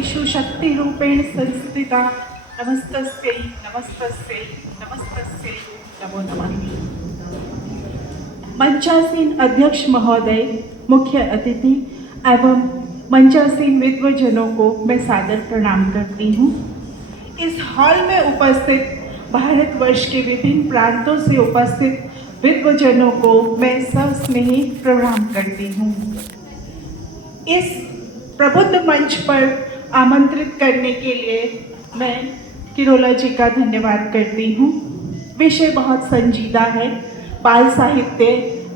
सर्वेषु शक्तिरूपेण संस्थिता नमस्तस्यै नमस्तस्यै नमस्तस्यै नमो नमः। मंचासीन अध्यक्ष महोदय, मुख्य अतिथि एवं मंचासीन विद्वजनों को मैं सादर प्रणाम करती हूँ। इस हॉल में उपस्थित भारतवर्ष के विभिन्न प्रांतों से उपस्थित विद्वजनों को मैं सस्नेही प्रणाम करती हूँ। इस प्रबुद्ध मंच पर आमंत्रित करने के लिए मैं किरोला जी का धन्यवाद करती हूँ। विषय बहुत संजीदा है, बाल साहित्य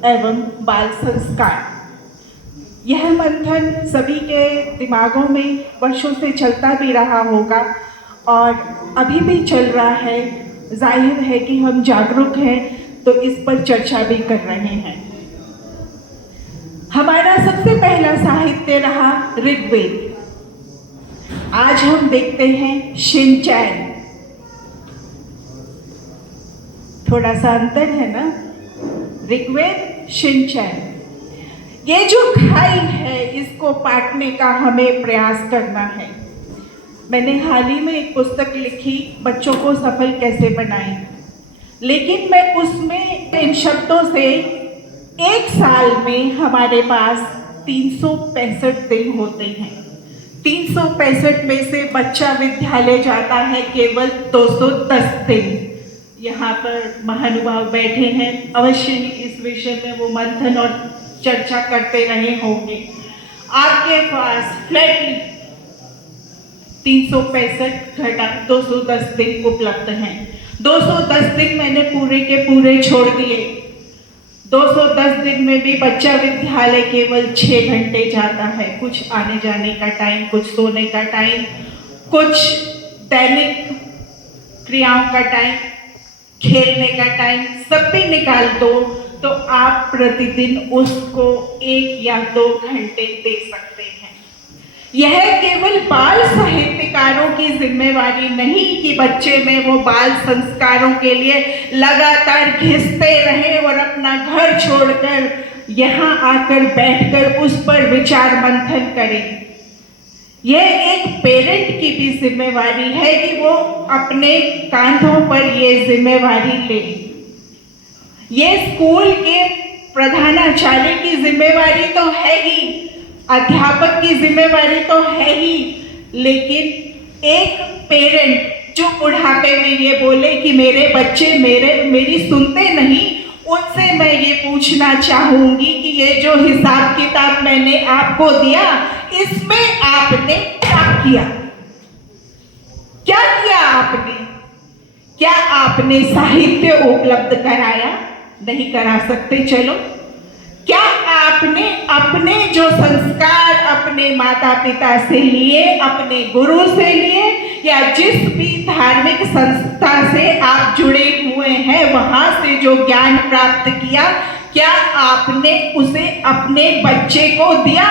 एवं बाल संस्कार। यह मंथन सभी के दिमागों में वर्षों से चलता भी रहा होगा और अभी भी चल रहा है। जाहिर है कि हम जागरूक हैं तो इस पर चर्चा भी कर रहे हैं। हमारा सबसे पहला साहित्य रहा ऋग्वेद। आज हम देखते हैं शिनचैन। थोड़ा सा अंतर है ना, ऋग्वेद शिनचैन। ये जो खाई है इसको पाटने का हमें प्रयास करना है। मैंने हाल ही में एक पुस्तक लिखी, बच्चों को सफल कैसे बनाएं, लेकिन मैं उसमें इन शब्दों से एक साल में हमारे पास 365 दिन होते हैं। 365 में से बच्चा विद्यालय जाता है केवल 210 दिन। यहाँ पर महानुभाव बैठे हैं, अवश्य ही इस विषय में वो मंथन और चर्चा करते रहे होंगे। आपके पास फ्लैटली 365 घटा 210 दिन उपलब्ध हैं। 210 दिन मैंने पूरे के पूरे छोड़ दिए। 210 दिन में भी बच्चा विद्यालय केवल 6 घंटे जाता है। कुछ आने जाने का टाइम, कुछ सोने का टाइम, कुछ दैनिक क्रियाओं का टाइम, खेलने का टाइम, सब भी निकाल दो तो आप प्रतिदिन उसको 1 या 2 घंटे दे सकते हैं। यह केवल बाल साहित्यकारों की जिम्मेवारी नहीं कि बच्चे में वो बाल संस्कारों के लिए लगातार घिसते रहें और अपना घर छोड़कर यहाँ आकर बैठकर उस पर विचार मंथन करें। यह एक पेरेंट की भी जिम्मेवारी है कि वो अपने कांधों पर ये जिम्मेवारी ले। ये स्कूल के प्रधानाचार्य की जिम्मेवारी तो है ही, अध्यापक की जिम्मेवारी तो है ही, लेकिन एक पेरेंट जो बुढ़ापे में ये बोले कि मेरे बच्चे मेरी सुनते नहीं, उनसे मैं ये पूछना चाहूंगी कि ये जो हिसाब किताब मैंने आपको दिया, इसमें आपने क्या किया? क्या किया आपने? क्या आपने साहित्य उपलब्ध कराया? नहीं करा सकते, चलो। क्या आपने अपने जो संस्कार अपने माता पिता से लिए, अपने गुरु से लिए, या जिस भी धार्मिक संस्था से आप जुड़े हुए हैं वहां से जो ज्ञान प्राप्त किया, क्या आपने उसे अपने बच्चे को दिया?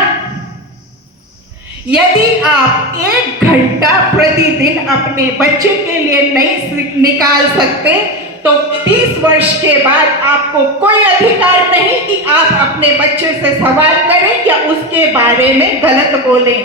यदि आप 1 घंटा प्रतिदिन अपने बच्चे के लिए नहीं निकाल सकते तो 30 वर्ष के बाद आपको कोई अधिकार नहीं कि आप अपने बच्चे से सवाल करें या उसके बारे में गलत बोलें,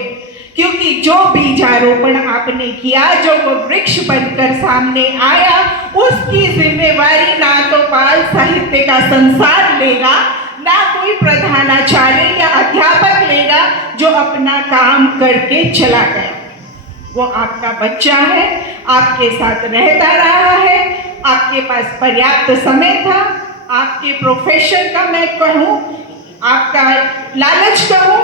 क्योंकि जो बीजारोपण आपने किया, जो वो वृक्ष बनकर सामने आया, उसकी जिम्मेवारी ना तो बाल साहित्य का संसार लेगा, ना कोई प्रधानाचार्य या अध्यापक लेगा जो अपना काम करके चला गया। वो आपका बच्चा है, आपके साथ रहता रहा है, आपके पास पर्याप्त समय था, आपके प्रोफेशन का मैं कहूँ, आपका लालच कहूँ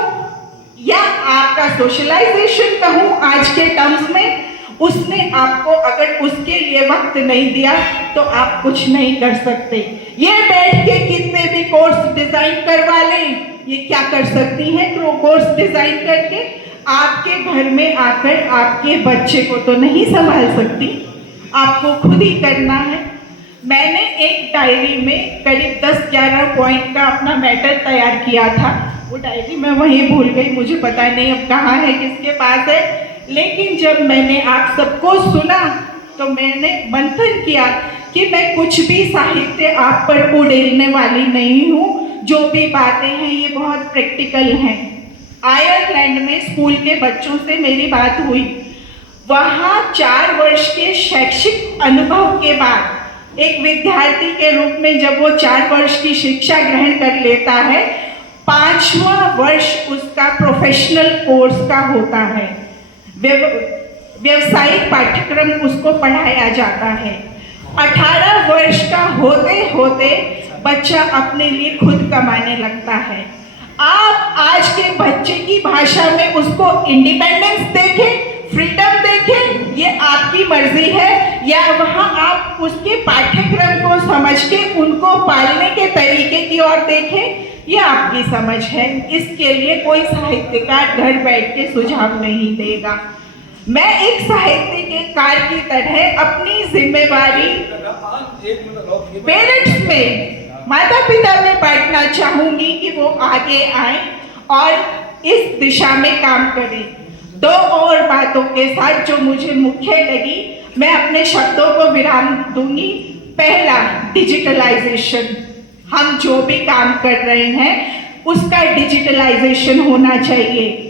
या आपका सोशलाइजेशन कहूँ आज के टर्म्स में, उसने आपको अगर उसके लिए वक्त नहीं दिया तो आप कुछ नहीं कर सकते। ये बैठ के कितने भी कोर्स डिजाइन करवा लें, ये क्या कर सकती हैं कोर्स डिजाइन करके? आपके घर में आकर आपके बच्चे को तो नहीं संभाल सकती, आपको खुद ही करना है। मैंने एक डायरी में करीब 10-11 पॉइंट का अपना मैटर तैयार किया था। वो डायरी मैं वहीं भूल गई, मुझे पता नहीं अब कहाँ है, किसके पास है। लेकिन जब मैंने आप सबको सुना तो मैंने मंथन किया कि मैं कुछ भी साहित्य आप पर उड़ेलने वाली नहीं हूँ। जो भी बातें हैं ये बहुत प्रैक्टिकल हैं। आयरलैंड में स्कूल के बच्चों से मेरी बात हुई। वहाँ 4 वर्ष के शैक्षिक अनुभव के बाद एक विद्यार्थी के रूप में जब वो 4 वर्ष की शिक्षा ग्रहण कर लेता है, 5वां वर्ष उसका प्रोफेशनल कोर्स का होता है, व्यवसायिक पाठ्यक्रम उसको पढ़ाया जाता है। 18 वर्ष का होते होते बच्चा अपने लिए खुद कमाने लगता है। आप आज के बच्चे की भाषा में उसको इंडिपेंडेंस देखें, फ्रीडम देखें, ये आपकी मर्जी है, या वहाँ आप उसके पाठ्यक्रम को समझ के उनको पालने के तरीके की ओर देखें, ये आपकी समझ है। इसके लिए कोई साहित्यकार घर बैठ के सुझाव नहीं देगा। मैं एक साहित्यकार की तरह अपनी जिम्मेवारी पेरेंट्स में, माता पिता में बांटना चाहूंगी कि वो आगे आए और इस दिशा में काम करें। 2 और बातों के साथ जो मुझे मुख्य लगी, मैं अपने शब्दों को विराम दूंगी। पहला, डिजिटलाइजेशन। हम जो भी काम कर रहे हैं उसका डिजिटलाइजेशन होना चाहिए।